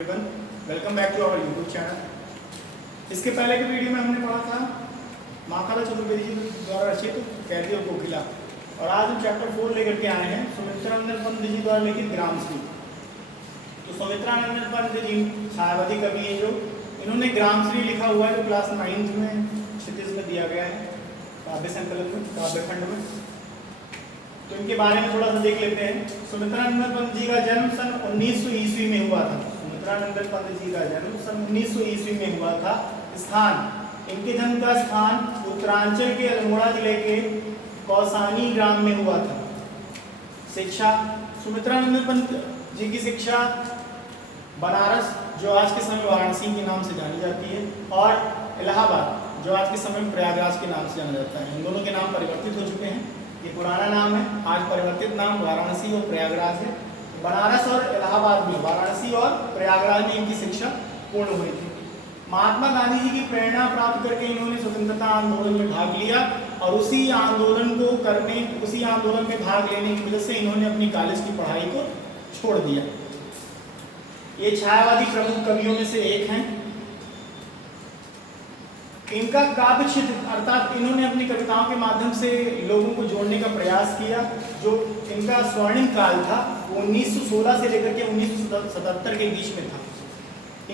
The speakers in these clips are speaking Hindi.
Welcome back to our YouTube channel. इसके पहले के वीडियो में हमने पढ़ा था महाकाला चतुर्वेदी जी द्वारा रचित कैदी और कोकिला, और आज हम चैप्टर 4 लेकर के आए हैं सुमित्रानंदन पंत जी द्वारा लिखित ग्रामश्री। तो सुमित्रानंदन पंत जी छायावादी कवि हैं, जो इन्होंने ग्रामश्री लिखा हुआ है, जो क्लास 9 में क्षितिज में दिया गया है काव्य संकलन में, काव्यखंड में। तो इनके बारे में थोड़ा सा देख लेते हैं। सुमित्रानंदन पंत जी का जन्म सन 1900 ईस्वी में हुआ था। सुमित्रानंदन पंत जी का जन्म सन 1900 ईस्वी में हुआ था। स्थान, इनके जन्म का स्थान उत्तरांचल के अल्मोड़ा जिले के कौसानी ग्राम में हुआ था। शिक्षा, सुमित्रानंदन पंत जी की शिक्षा बनारस, जो आज के समय वाराणसी के नाम से जानी जाती है, और इलाहाबाद, जो आज के समय प्रयागराज के नाम से जाना जाता है। इन दोनों के नाम परिवर्तित हो चुके हैं। ये पुराना नाम है, आज परिवर्तित नाम वाराणसी और प्रयागराज है। बनारस और इलाहाबाद में, वाराणसी और प्रयागराज में इनकी शिक्षा पूर्ण हुई थी। महात्मा गांधी जी की प्रेरणा प्राप्त करके इन्होंने स्वतंत्रता आंदोलन में भाग लिया, और उसी आंदोलन में भाग लेने की वजह से इन्होंने अपनी कॉलेज की पढ़ाई को छोड़ दिया। ये छायावादी प्रमुख कवियों में से एक हैं। इनका काव्य क्षेत्र, अर्थात इन्होंने अपनी कविताओं के माध्यम से लोगों को जोड़ने का प्रयास किया। जो इनका स्वर्णिम काल था वो 1916 से लेकर के 1977 के बीच में था।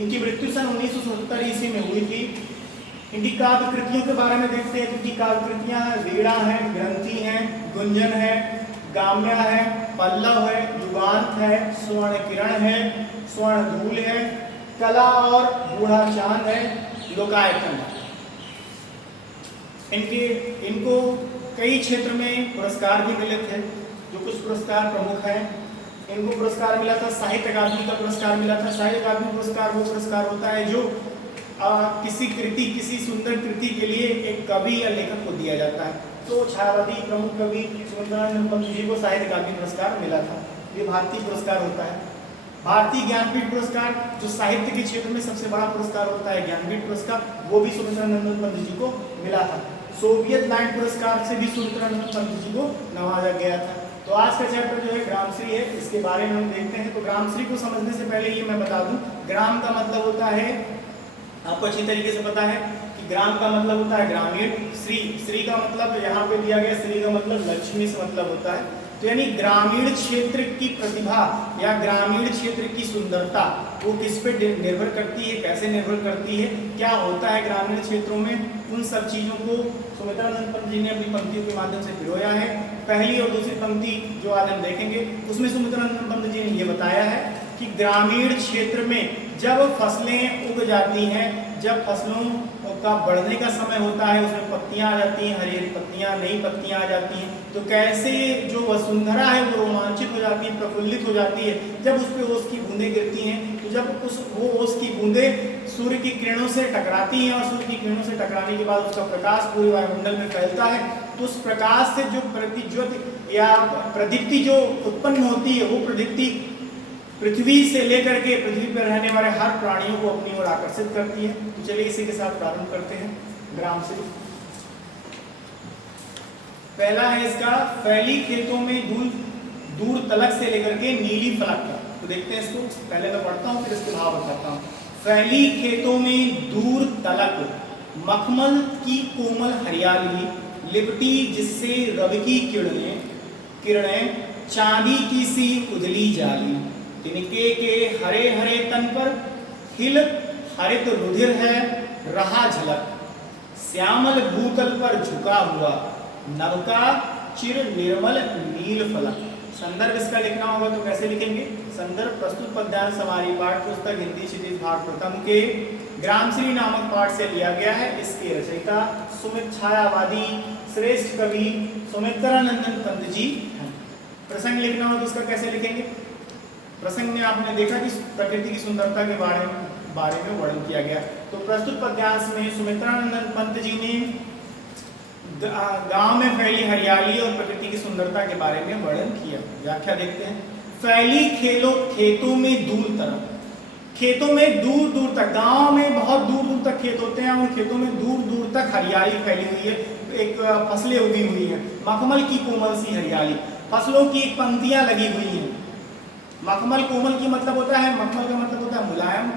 इनकी मृत्यु सन 1977 ईस्वी में हुई थी। इनकी काव्य कृतियों के बारे में देखते हैं। इनकी काव्य कृतियाँ वीणा है, ग्रंथि है, गुंजन है, गाम्या है, पल्लव है, युगांत है, स्वर्ण किरण है, स्वर्ण धूल है, कला और बूढ़ा चांद है, लोकायतन है। इनको कई क्षेत्र में पुरस्कार भी मिले थे। जो कुछ पुरस्कार प्रमुख हैं, इनको पुरस्कार मिला था, साहित्य अकादमी का पुरस्कार मिला था। साहित्य अकादमी पुरस्कार वो पुरस्कार होता है जो किसी सुंदर कृति के लिए एक कवि या लेखक को दिया जाता है। तो छायावादी प्रमुख कवि सुमित्रानंदन पंत जी को साहित्य अकादमी पुरस्कार मिला था। ये भारतीय पुरस्कार होता है। भारतीय ज्ञानपीठ पुरस्कार, जो साहित्य के क्षेत्र में सबसे बड़ा पुरस्कार होता है, ज्ञानपीठ पुरस्कार, वो भी सुमित्रानंदन पंत जी को मिला था। सोवियत लैंड पुरस्कार से भी सुमित्रानंदन पंत जी को नवाजा गया था। तो आज का चैप्टर जो है ग्रामश्री है, इसके बारे में हम देखते हैं। तो ग्रामश्री को समझने से पहले ये मैं बता दूं, ग्राम का मतलब होता है, आपको अच्छी तरीके से पता है कि ग्राम का मतलब होता है ग्रामीण। श्री का मतलब यहाँ पे दिया गया, श्री का मतलब लक्ष्मी से मतलब होता है। तो यानी ग्रामीण क्षेत्र की प्रतिभा या ग्रामीण क्षेत्र की सुंदरता वो किस पे निर्भर करती है, कैसे निर्भर करती है, क्या होता है ग्रामीण क्षेत्रों में, उन सब चीज़ों को सुमित्रानंदन पंत जी ने अपनी पंक्तियों के माध्यम से पिरोया है। पहली और दूसरी पंक्ति जो आज हम देखेंगे, उसमें सुमित्रानंदन पंत जी ने ये बताया है कि ग्रामीण क्षेत्र में जब फसलें उग जाती हैं, जब फसलों का बढ़ने का समय होता है, उसमें पत्तियां आ जाती हैं, हरी हरी पत्तियां, नई पत्तियां आ जाती हैं, तो कैसे जो वसुंधरा है वो रोमांचित हो जाती है, प्रफुल्लित हो जाती है जब उस पर ओस की बूंदें गिरती हैं। तो जब वो ओस की बूंदें सूर्य की किरणों से टकराती हैं, और सूर्य की किरणों से टकराने के बाद उसका प्रकाश पूरे वायुमंडल में फैलता है, तो उस प्रकाश से जो प्रतिज्योति या प्रदीप्ति जो उत्पन्न होती है, वो प्रदीप्ति पृथ्वी से लेकर के पृथ्वी पर रहने वाले हर प्राणियों को अपनी ओर आकर्षित करती है। तो चलिए इसी के साथ प्रारंभ करते हैं ग्रामश्री। पहला है इसका, फैली खेतों में दूर तलक से लेकर के नीली फलक तक। तो देखते हैं इसको, पहले मैं पढ़ता हूँ फिर इसके भाव बताता हूँ। फैली खेतों में दूर तलक, मखमल की कोमल हरियाली, लिपटी जिससे रवि की किरणें, चांदी की सी उजली जाली, तिनके के हरे हरे तन पर हिल हरित रुधिर है रहा झलक, श्यामल भूतल पर झुका हुआ नवका चिर निर्मल नील फलक। संदर्भ इसका लिखना होगा तो कैसे लिखेंगे? संदर्भ प्रस्तुत पद्यांश हमारी पाठ्य पुस्तक हिंदी क्षितिज भाग प्रथम के ग्रामश्री नामक पाठ से लिया गया है। इसके रचयिता छायावादी श्रेष्ठ कवि सुमित्रानंदन पंत जी हैं। प्रसंग लिखना हो तो उसका कैसे लिखेंगे? प्रसंग में आपने देखा कि प्रकृति की सुंदरता के बारे में वर्णन किया गया। तो प्रस्तुत पद्यांश में सुमित्रानंदन पंत जी ने गांव में फैली हरियाली और प्रकृति की सुंदरता के बारे में वर्णन किया। व्याख्या देखते हैं। फैली खेतों में दूर तरफ, खेतों में दूर दूर तक, गांव में बहुत दूर दूर तक खेत होते हैं, उन खेतों में दूर दूर तक हरियाली फैली हुई है, एक फसलें उगी हुई हैं, मखमल की कोमल सी हरियाली, फसलों की पंक्तियां लगी हुई हैं। मखमल कोमल की मतलब होता है, मखमल का मतलब होता है होता है मुलायम,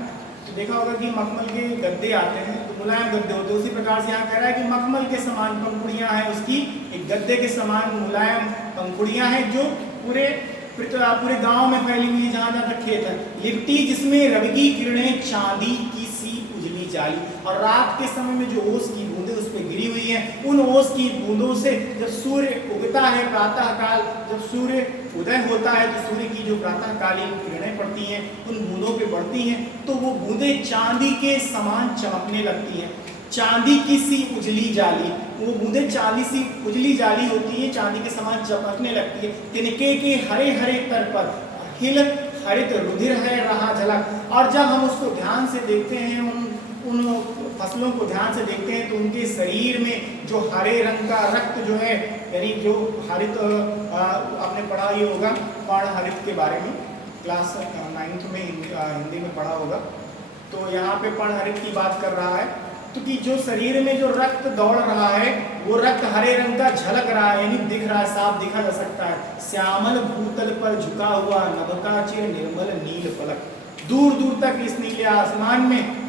तो देखा होगा कि मखमल के गद्दे आते हैं तो मुलायम गद्दे होते हैं, उसी प्रकार से यहाँ कह रहा है कि मखमल के समान पंखुड़ियाँ हैं उसकी, एक गद्दे के समान मुलायम पंखुड़ियाँ हैं जो पूरे गांव में फैली हुई है जहाँ जहाँ तक खेत है। लिपटी जिसमें रवि की किरणें चांदी की सी उजली जाली, और रात के समय में जो ओस की बूंदें उस पर गिरी हुई हैं, उन ओस की बूंदों से जब सूर्य उगता है प्रातः काल, जब सूर्य उदय होता है तो सूर्य की जो प्रातःकालीन किरणें पड़ती हैं उन बूंदों पे पड़ती हैं तो वो बूंदें चांदी के समान चमकने लगती हैं। चांदी की सी उजली जाली, वो बूंदें चांदी सी उजली जाली होती है, चांदी के समान चमकने लगती है। तिनके के हरे हरे तर पर हिल हरित रुधिर है रहा झलक। और जब हम उसको ध्यान से देखते हैं, उन फसलों को ध्यान से देखते हैं तो उनके शरीर में जो हरे रंग का रक्त जो है, यानी जो हरित, आपने पढ़ा ही होगा पर्ण हरित के बारे में, क्लास 9th में हिंदी में पढ़ा होगा। तो यहाँ पे पर्ण हरित की बात कर रहा है, तो कि जो शरीर में जो रक्त दौड़ रहा है वो रक्त हरे रंग का झलक रहा है, यानी दिख रहा है, साफ दिखा जा सकता है। श्यामल भूतल पर झुका हुआ नभकाचिर निर्मल नील पलक, दूर दूर तक इस नीले आसमान में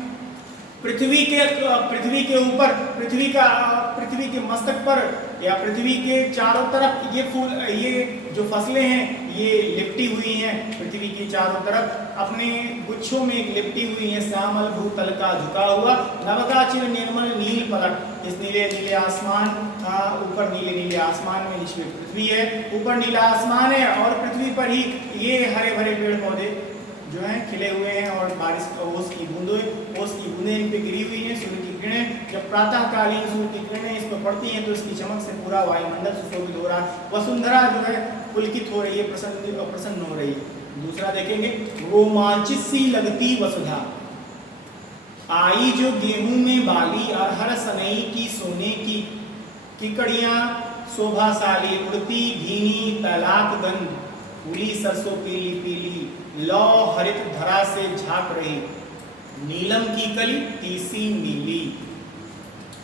पृथ्वी के ऊपर, पृथ्वी के मस्तक पर या पृथ्वी के चारों तरफ ये जो फसलें हैं ये लिपटी हुई हैं, पृथ्वी की चारों तरफ अपने गुच्छों में लिपटी हुई हैं। श्यामल भूतल का झुका हुआ नभकाचिर निर्मल नील पलक, इस नीले आसमान, ऊपर नीले आसमान में नीचे पृथ्वी है, ऊपर नीला आसमान है और पृथ्वी पर ही ये हरे भरे पेड़ पौधे जो हैं खिले हुए हैं और बारिश ओस की बूंदें इन पे गिरी हुई हैं। सूर्य की किरणें, जब प्रातःकालीन सूर्य की किरणें इस पर पड़ती हैं तो इसकी चमक से पूरा वायुमंडल सुशोभित हो रहा है। वसुंधरा जो है पुलकित हो रही है, प्रसन्न हो रही है। दूसरा देखेंगे, रोमांचित सी लगती वसुधा, आई जो गेहूं में बाली और हर सनई की सोने की किकड़ियां शोभाशाली, उड़ती भीनी तैलाक गंध, फूली सरसों पीली पीली, लौ हरित धरा से झांक रही, नीलम की कली तीसी नीली।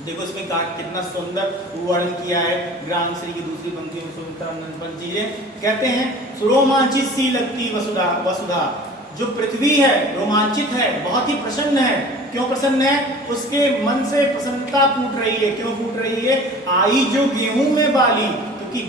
देखो इसमें कितना सुंदर वर्णन किया है। ग्राम श्री की दूसरी पंक्ति में सुमित्रानंद पंत जी कहते हैं, रोमांचित सी लगती वसुधा, जो पृथ्वी है रोमांचित है, बहुत ही प्रसन्न है। क्यों प्रसन्न है? उसके मन से प्रसन्नता फूट रही है। क्यों फूट रही है? आई जो गेहूं में बाली, क्योंकि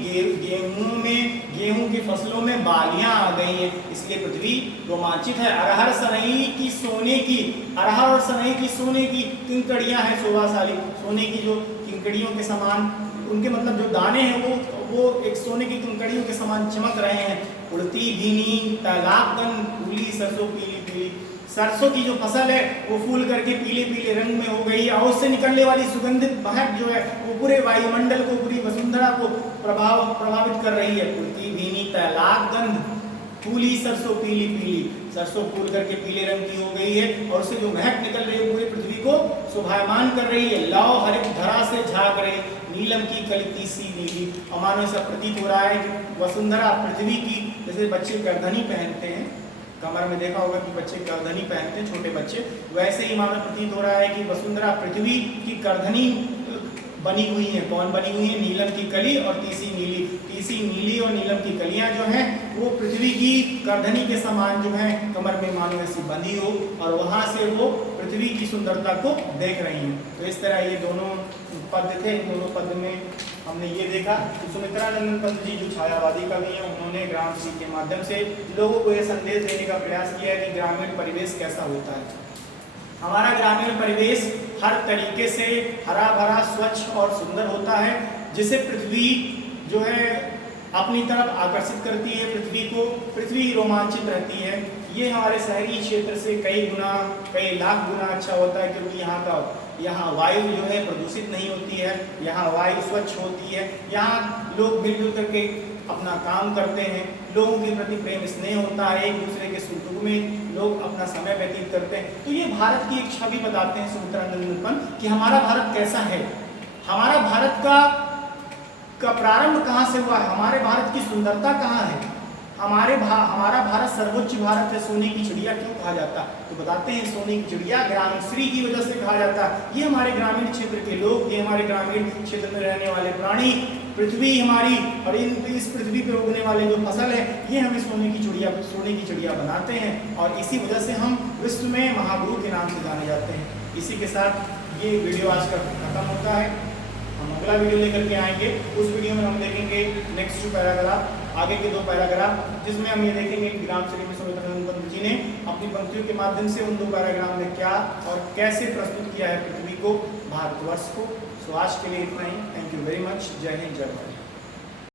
गेहूं की फसलों में बालियां आ गई हैं, इसलिए पृथ्वी रोमांचित है। अरहर सनई की सोने की, अरहर और सनई की सोने की किंकड़ियां हैं शोभाशाली, सोने की जो किंकड़ियों के समान, उनके मतलब जो दाने हैं वो एक सोने की किंकड़ियों के समान चमक रहे हैं। उड़ती भीनी तैलाकन, फूली सरसों पीली पीली, सरसों की जो फसल है वो फूल करके पीले पीले रंग में हो गई है और उससे निकलने वाली सुगंधित महक जो है वो पूरे वायुमंडल को, पूरी वसुंधरा को प्रभावित कर रही है। उड़ती भीनी तैलाक गंध, फूली सरसों पीली पीली, सरसों फूल करके पीले रंग की हो गई है और उससे जो महक निकल रही है पूरी पृथ्वी को शोभायमान कर रही है। लौ हरित धरा से झांक रही, नीलम की कली सी नीली। और मानो ऐसा प्रतीत हो रहा है कि वसुंधरा पृथ्वी की, जैसे बच्चे गर्दनी पहनते हैं, कमर में देखा होगा कि बच्चे गर्दनी पहनते हैं छोटे बच्चे, वैसे ही मानो प्रतीत हो रहा है कि वसुंधरा पृथ्वी की गर्दनी बनी हुई है। कौन बनी हुई है? नीलम की कली और तीसी नीली। तीसी नीली और नीलम की कलियां जो हैं वो पृथ्वी की गर्दनी के समान जो है कमर में मानो ऐसी बंधी हो और वहां से वो पृथ्वी की सुंदरता को देख रही हैं। तो इस तरह ये दोनों पद थे। इन दोनों पद में हमने ये देखा कि सुमित्रानंद पंत जी जो छायावादी कवि हैं उन्होंने ग्राम श्री के माध्यम से लोगों को ये संदेश देने का प्रयास किया है कि ग्रामीण परिवेश कैसा होता है। हमारा ग्रामीण परिवेश हर तरीके से हरा भरा, स्वच्छ और सुंदर होता है, जिसे पृथ्वी जो है अपनी तरफ आकर्षित करती है। पृथ्वी रोमांचित रहती है। ये हमारे शहरी क्षेत्र से कई लाख गुना अच्छा होता है, क्योंकि यहाँ वायु जो है प्रदूषित नहीं होती है, यहाँ वायु स्वच्छ होती है, यहाँ लोग मिलजुल करके अपना काम करते हैं, लोगों के प्रति प्रेम स्नेह होता है, एक दूसरे के सुख दुख में लोग अपना समय व्यतीत करते हैं। तो ये भारत की एक छवि बताते हैं सुमित्रानंद पंत कि हमारा भारत कैसा है, हमारा भारत का प्रारंभ कहाँ से हुआ है, हमारे भारत की सुंदरता कहाँ है, हमारा भारत सर्वोच्च भारत है। सोने की चिड़िया क्यों कहा जाता है? तो बताते हैं सोने की चिड़िया ग्राम श्री की वजह से कहा जाता है। ये हमारे ग्रामीण क्षेत्र के लोग, ये हमारे ग्रामीण क्षेत्र में रहने वाले प्राणी पृथ्वी हमारी और इस पृथ्वी पे उगने वाले जो फसल है ये हमें सोने की चिड़िया बनाते हैं और इसी वजह से हम विश्व में महागुरु के नाम से जाने जाते हैं। इसी के साथ ये वीडियो आज का खत्म होता है। हम अगला वीडियो लेकर के आएंगे। उस वीडियो में हम देखेंगे नेक्स्ट 2 पैराग्राफ, आगे के 2 पैराग्राफ, जिसमें हम ये देखेंगे कि ग्राम श्री विश्वनाथ जी ने अपनी पंक्तियों के माध्यम से उन 2 पैराग्राफ में क्या और कैसे प्रस्तुत किया है पृथ्वी को, भारतवर्ष को। सो आज के लिए इतना ही। Thank you very much. जय हिंद, जय भारत।